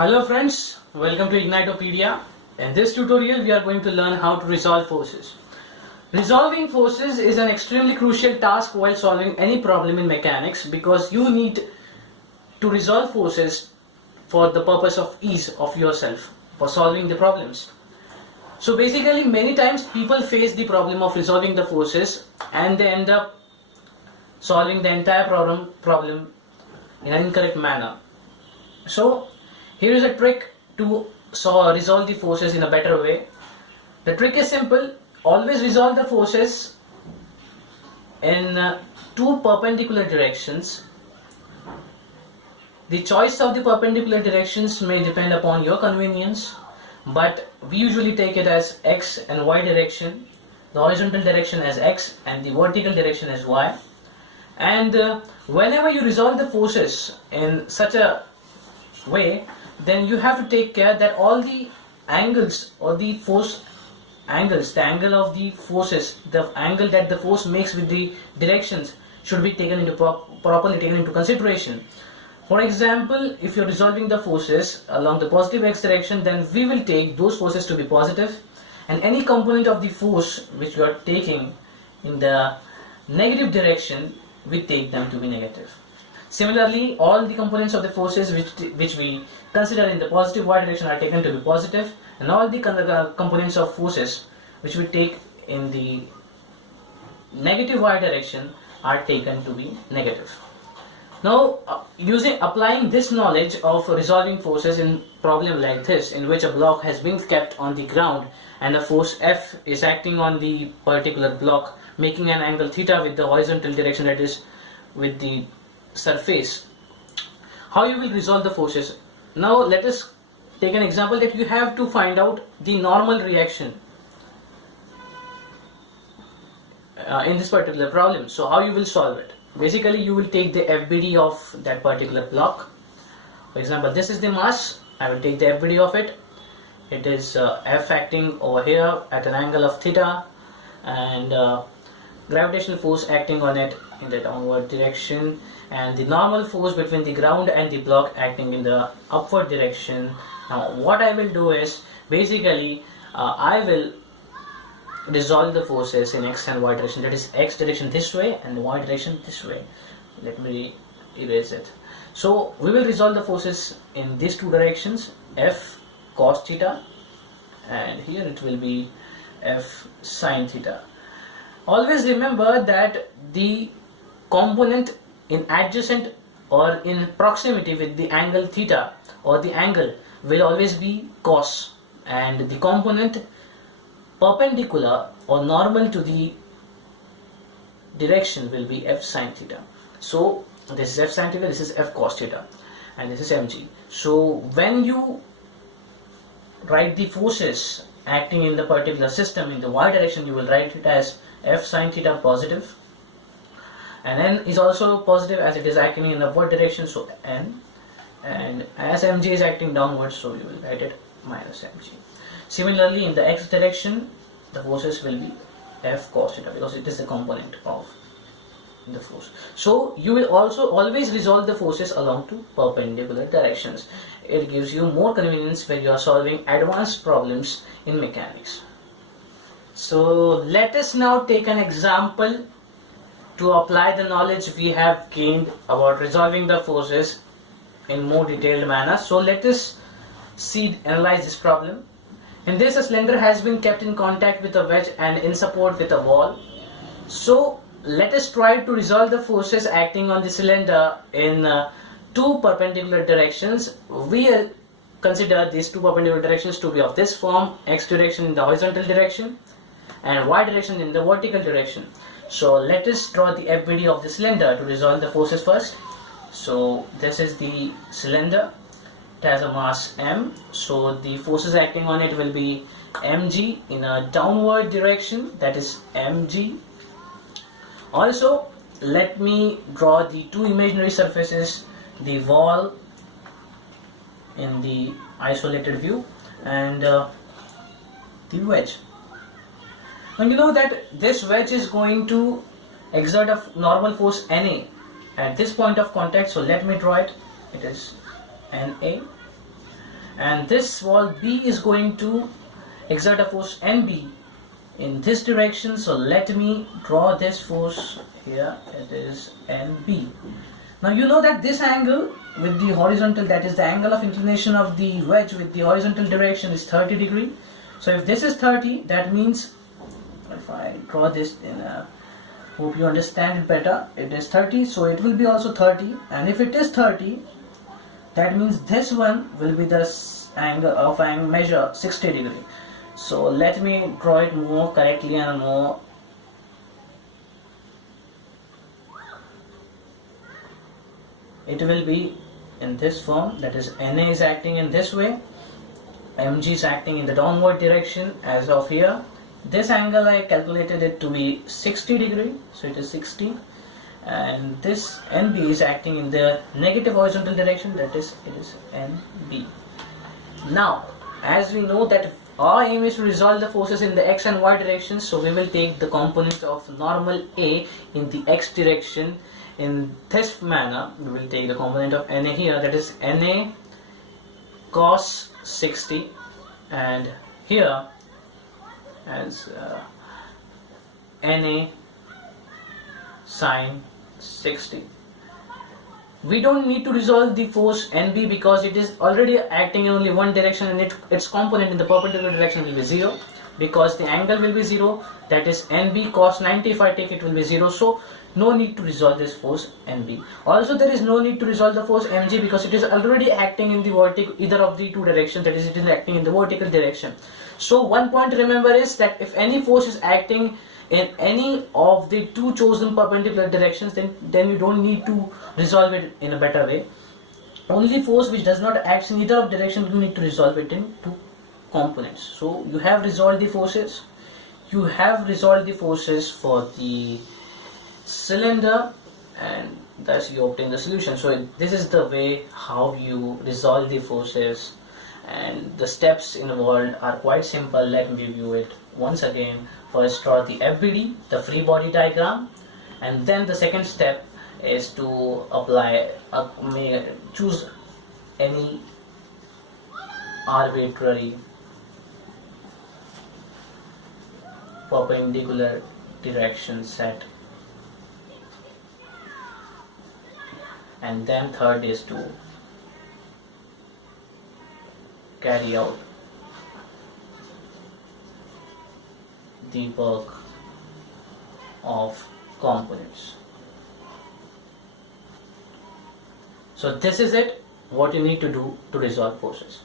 Hello friends, welcome to Ignitopedia. In this tutorial we are going to learn how to resolve forces. Resolving forces is an extremely crucial task while solving any problem in mechanics because you need to resolve forces for the purpose of ease of yourself for solving the problems. So basically many times people face the problem of resolving the forces and they end up solving the entire problem in an incorrect manner. So here is a trick to resolve the forces in a better way. The trick is simple. Always resolve the forces in two perpendicular directions. The choice of the perpendicular directions may depend upon your convenience, but we usually take it as x and y direction, the horizontal direction as x and the vertical direction as y. And whenever you resolve the forces in such a way, then you have to take care that all the angles or the force angles, the angle of the forces, the angle that the force makes with the directions should be taken into properly taken into consideration. For example, if you're resolving the forces along the positive x direction, then we will take those forces to be positive, and any component of the force which you are taking in the negative direction, we take them to be negative. Similarly, all the components of the forces which we consider in the positive y direction are taken to be positive, and all the components of forces which we take in the negative y direction are taken to be negative. Now, applying this knowledge of resolving forces in problem like this, in which a block has been kept on the ground and a force F is acting on the particular block, making an angle theta with the horizontal direction, that is with the surface. How you will resolve the forces? Now let us take an example that you have to find out the normal reaction in this particular problem. So how you will solve it? Basically you will take the FBD of that particular block. For example, this is the mass. I will take the FBD of it. It is F acting over here at an angle of theta, and gravitational force acting on it in the downward direction, and the normal force between the ground and the block acting in the upward direction. Now what I will do is basically I will resolve the forces in x and y direction, that is x direction this way and y direction this way. Let me erase it. So we will resolve the forces in these two directions, F cos theta, and here it will be F sin theta. Always remember that the component in adjacent or in proximity with the angle theta or the angle will always be cos, and the component perpendicular or normal to the direction will be F sin theta. So this is F sin theta, this is F cos theta, and this is mg. So when you write the forces acting in the particular system in the y direction, you will write it as F sin theta positive, and n is also positive as it is acting in the upward direction, so n, and as mg is acting downwards, so you will write it minus mg. Similarly, in the x direction, the forces will be F cos theta because it is the component of the force. So you will also always resolve the forces along two perpendicular directions. It gives you more convenience when you are solving advanced problems in mechanics. So let us now take an example to apply the knowledge we have gained about resolving the forces in more detailed manner. So let us analyze this problem. In this, a cylinder has been kept in contact with a wedge and in support with a wall. So let us try to resolve the forces acting on the cylinder in two perpendicular directions. We consider these two perpendicular directions to be of this form: x direction in the horizontal direction and y direction in the vertical direction. So let us draw the FBD of the cylinder to resolve the forces first. So this is the cylinder. It has a mass m, so the forces acting on it will be mg in a downward direction, that is mg. Also, let me draw the two imaginary surfaces, the wall in the isolated view and the wedge. Now you know that this wedge is going to exert a normal force NA at this point of contact, so let me draw it. It is NA, and this wall B is going to exert a force NB in this direction. So let me draw this force here. It is NB. Now you know that this angle with the horizontal, that is the angle of inclination of the wedge with the horizontal direction, is 30 degree. So if this is 30, that means, if I draw this in a, hope you understand it better, it is 30, so it will be also 30, and if it is 30, that means this one will be the angle of angle measure 60 degree. So let me draw it more correctly and more. It will be in this form, that is NA is acting in this way, MG is acting in the downward direction as of here. This angle I calculated it to be 60 degree, so it is 60, and this NB is acting in the negative horizontal direction, that is it is NB. Now as we know that our aim is to resolve the forces in the x and y directions, so we will take the component of normal A in the x direction. In this manner, we will take the component of NA here, that is NA cos 60, and here as NA sin 60. We don't need to resolve the force NB because it is already acting in only one direction, and its component in the perpendicular direction will be 0, because the angle will be 0, that is NB cos 90. If I take it will be 0, so no need to resolve this force NB. Also there is no need to resolve the force MG because it is already acting in the vertical, either of the two directions, that is it is acting in the vertical direction. So one point to remember is that if any force is acting in any of the two chosen perpendicular directions, then you don't need to resolve it in a better way. Only force which does not act in either of directions, you need to resolve it in two components. So you have resolved the forces. You have resolved the forces for the cylinder, and thus you obtain the solution. So this is the way how you resolve the forces, and the steps involved are quite simple. Let me review it once again. First, draw the FBD, the free body diagram, and then the second step is to apply choose any arbitrary perpendicular direction set, and then third is to carry out the work of components. So this is it, what you need to do to resolve forces.